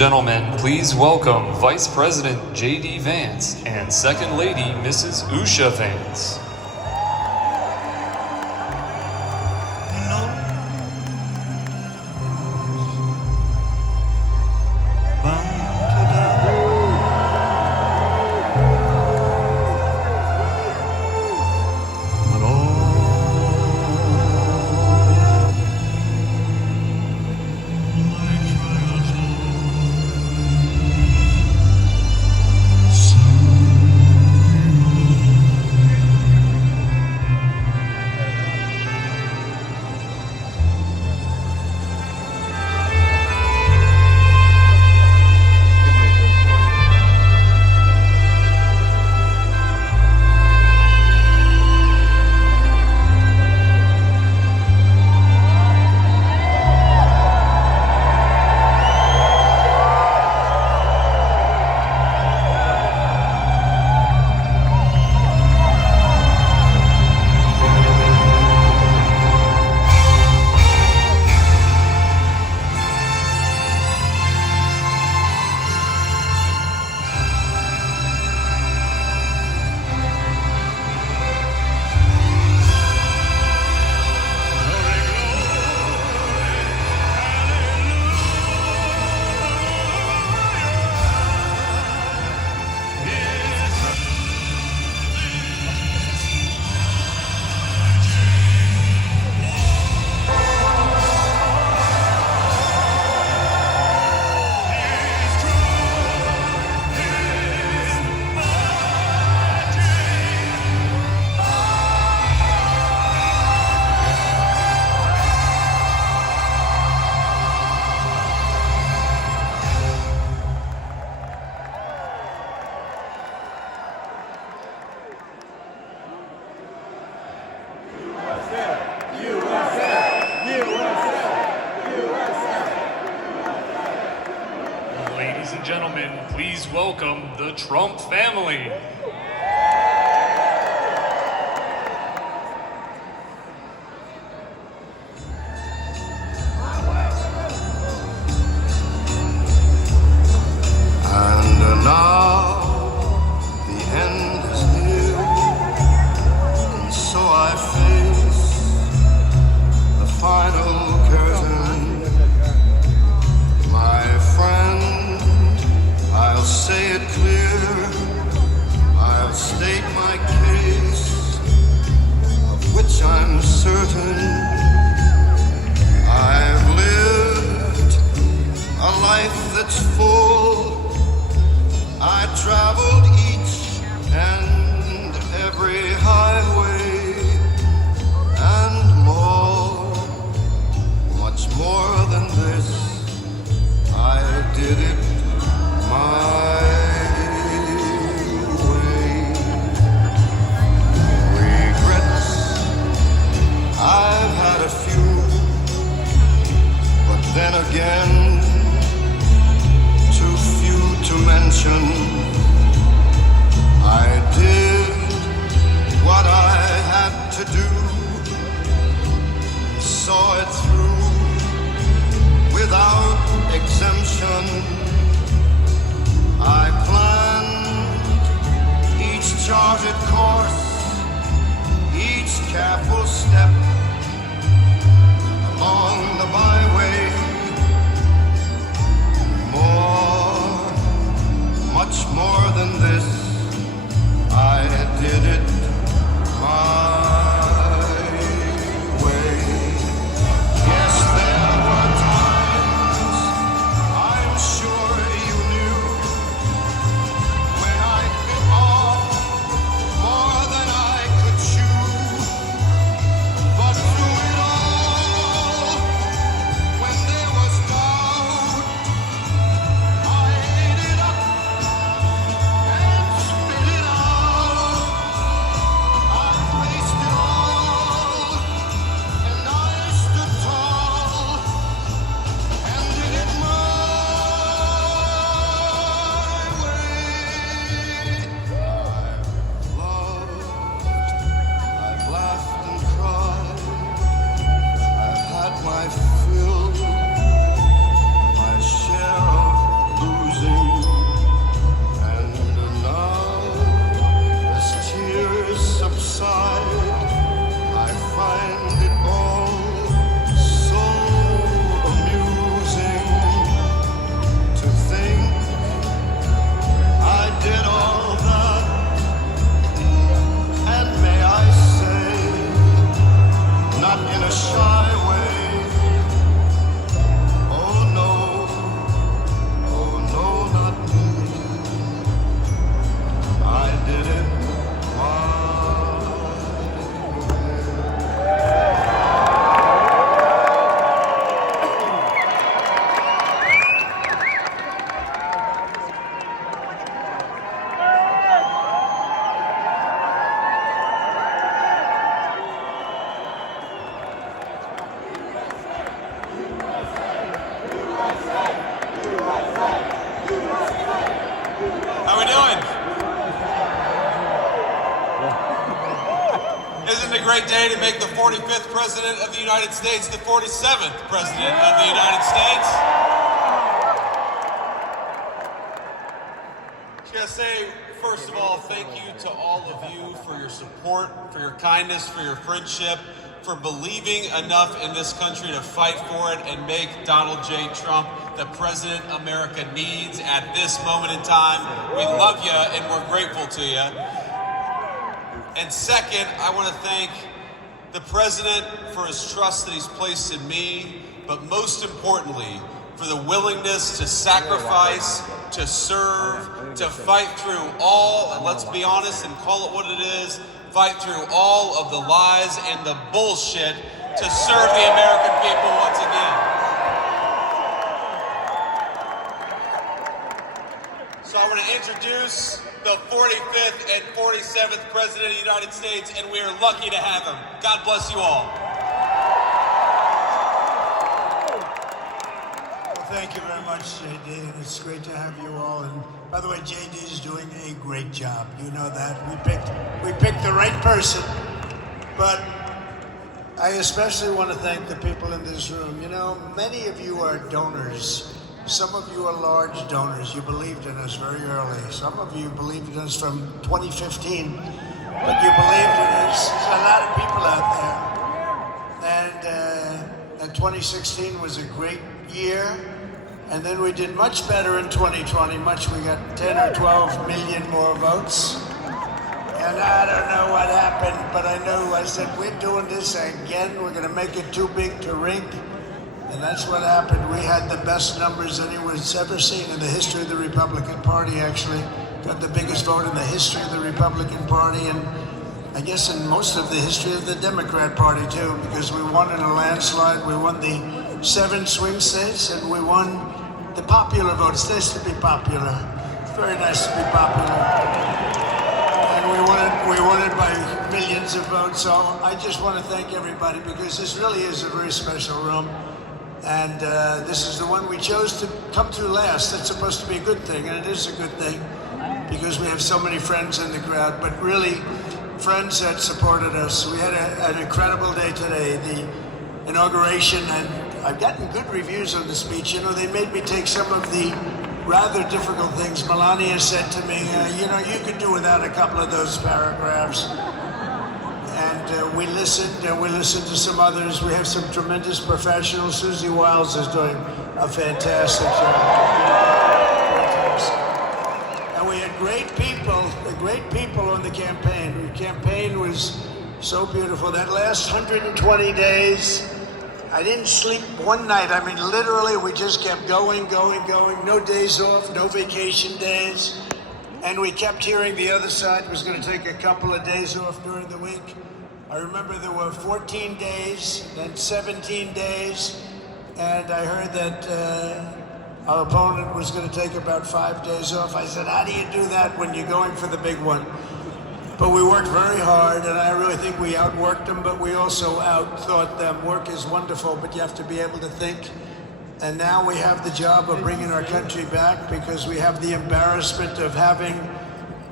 gentlemen, please welcome Vice President J.D. Vance and Second Lady Mrs. Usha Vance. Ladies and gentlemen, please welcome the Trump family. And now the end is near, and so I face the final curtain. My friend, I'll say it clear, I'll state my case, of which I'm certain. I've lived a life that's full. I traveled each and every highway and more, much more than this. I did it my way. Regrets, I've had a few, but then again, too few to mention. I did what I had to do, saw it through without exemption. I planned each charted course, each careful step along the byway. More, much more than this, I did it my way. Yes, there were times, I'm sure you knew, when I bit off more than I could chew. But great day to make the 45th President of the United States the 47th President of the United States. Just gotta say, first of all, thank you to all of you for your support, for your kindness, for your friendship, for believing enough in this country to fight for it and make Donald J. Trump the president America needs at this moment in time. We love you and we're grateful to you. And second, I want to thank the president for his trust that he's placed in me, but most importantly, for the willingness to sacrifice, to serve, to fight through all, and let's be honest and call it what it is, fight through all of the lies and the bullshit to serve the American people once again. So I want to introduce the 45th and 47th President of the United States, and we are lucky to have him. God bless you all. Well, thank you very much, JD, and it's great to have you all. And by the way, JD is doing a great job. You know that. We picked the right person, but I especially want to thank the people in this room. You know, many of you are donors. Some of you are large donors. You believed in us very early. Some of you believed in us from 2015, but you believed in us. There's a lot of people out there. And 2016 was a great year. And then we did much better in 2020. We got 10 or 12 million more votes. And I don't know what happened, but I said, we're doing this again. We're going to make it too big to rig. And that's what happened. We had the best numbers anyone's ever seen in the history of the Republican Party, actually. Got the biggest vote in the history of the Republican Party, and I guess in most of the history of the Democrat Party, too, because we won in a landslide. We won the 7 swing states, and we won the popular vote. It's nice to be popular. It's very nice to be popular. And we won it by millions of votes. So I just want to thank everybody, because this really is a very special room. And this is the one we chose to come to last. That's supposed to be a good thing, and it is a good thing, because we have so many friends in the crowd, but really friends that supported us. We had an incredible day today, the inauguration, and I've gotten good reviews on the speech. You know, they made me take some of the rather difficult things. Melania said to me, you know, you could do without a couple of those paragraphs. And we listened to some others. We have some tremendous professionals. Susie Wiles is doing a fantastic job. And we had great people on the campaign. The campaign was so beautiful. That last 120 days, I didn't sleep one night. I mean, literally, we just kept going. No days off, no vacation days. And we kept hearing the other side was going to take a couple of days off during the week. I remember there were 14 days, then 17 days, and I heard that our opponent was going to take about 5 days off. I said, how do you do that when you're going for the big one? But we worked very hard, and I really think we outworked them, but we also outthought them. Work is wonderful, but you have to be able to think. And now we have the job of bringing our country back, because we have the embarrassment of having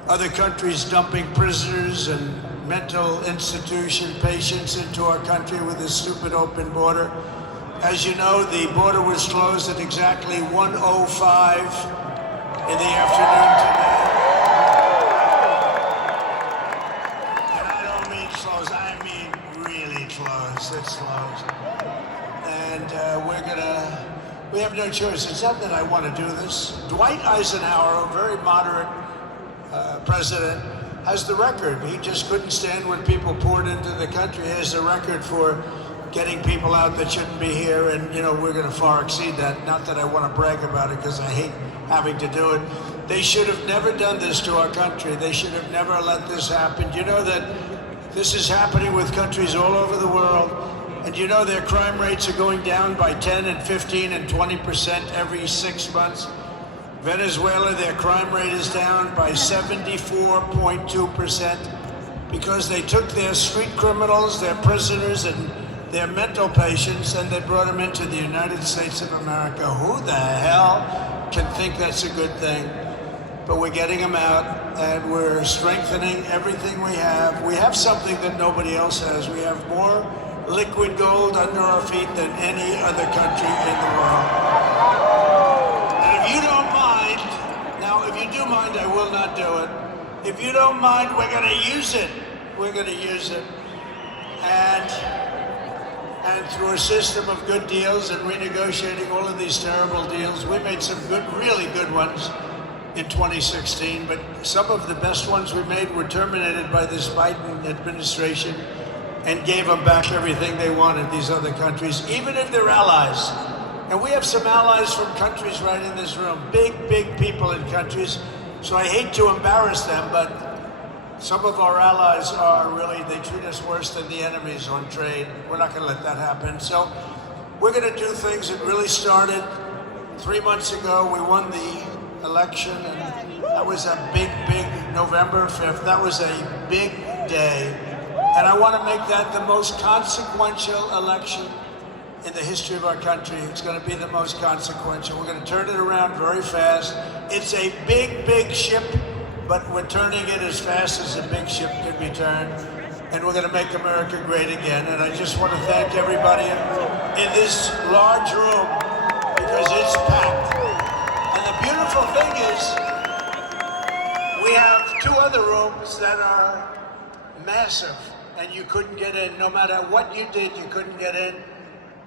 other countries dumping prisoners and mental institution patients into our country with this stupid open border. As you know, the border was closed at exactly 1:05 in the afternoon today. And I don't mean closed, I mean really closed. It's closed. And we have no choice. It's not that I want to do this. Dwight Eisenhower, a very moderate president, has the record. He just couldn't stand when people poured into the country. He has the record for getting people out that shouldn't be here, and you know, we're going to far exceed that. Not that I want to brag about it, because I hate having to do it. They should have never done this to our country. They should have never let this happen. You know that this is happening with countries all over the world, and you know their crime rates are going down by 10 and 15 and 20% every 6 months. Venezuela, their crime rate is down by 74.2% because they took their street criminals, their prisoners, and their mental patients, and they brought them into the United States of America. Who the hell can think that's a good thing? but we're getting them out, and we're strengthening everything we have. We have something that nobody else has. We have more liquid gold under our feet than any other country in the world. And if you don't mind, now if you do mind, I will not do it. If you don't mind, we're going to use it. We're going to use it. And through a system of good deals and renegotiating all of these terrible deals, we made some good, really good ones in 2016, but some of the best ones we made were terminated by this Biden administration and gave them back everything they wanted, these other countries, even if they're allies. And we have some allies from countries right in this room, big, big people in countries, so I hate to embarrass them, but some of our allies are really, they treat us worse than the enemies on trade. We're not going to let that happen. So we're going to do things that really started 3 months ago. We won the election, and that was a big, big November 5th. That was a big day. And I want to make that the most consequential election in the history of our country. It's going to be the most consequential. We're going to turn it around very fast. It's a big, big ship, but we're turning it as fast as a big ship can be turned. And we're going to make America great again. And I just want to thank everybody in this large room because it's packed. And the beautiful thing is we have 2 other rooms that are massive and you couldn't get in. No matter what you did, you couldn't get in.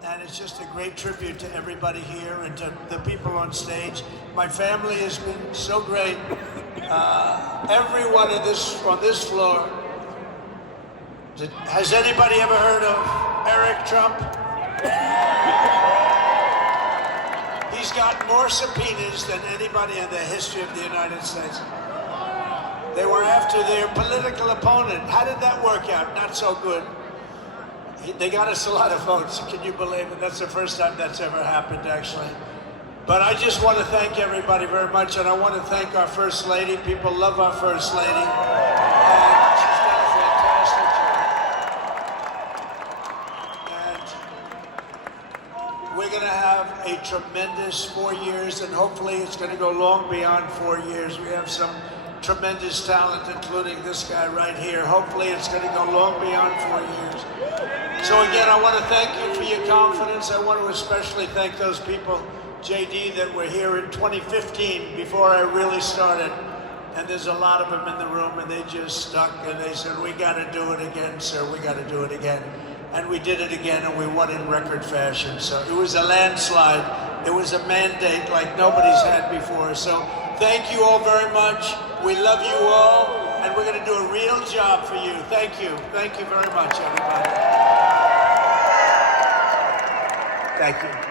And it's just a great tribute to everybody here and to the people on stage. My family has been so great. Everyone on this floor. Has anybody ever heard of Eric Trump? He's got more subpoenas than anybody in the history of the United States. They were after their political opponent. How did that work out? Not so good. They got us a lot of votes. Can you believe it? That's the first time that's ever happened, actually. But I just want to thank everybody very much, and I want to thank our First Lady. People love our First Lady. And she's done a fantastic job. And we're going to have a tremendous 4 years, and hopefully it's going to go long beyond 4 years. We have some tremendous talent, including this guy right here. Hopefully it's going to go long beyond 4 years. So again, I want to thank you for your confidence. I want to especially thank those people, JD, that were here in 2015 before I really started. And there's a lot of them in the room, and they just stuck, and they said, we got to do it again, sir. We got to do it again. And we did it again, and we won in record fashion. So it was a landslide. It was a mandate like nobody's had before. So thank you all very much. We love you all, and we're going to do a real job for you. Thank you. Thank you very much, everybody. Thank you.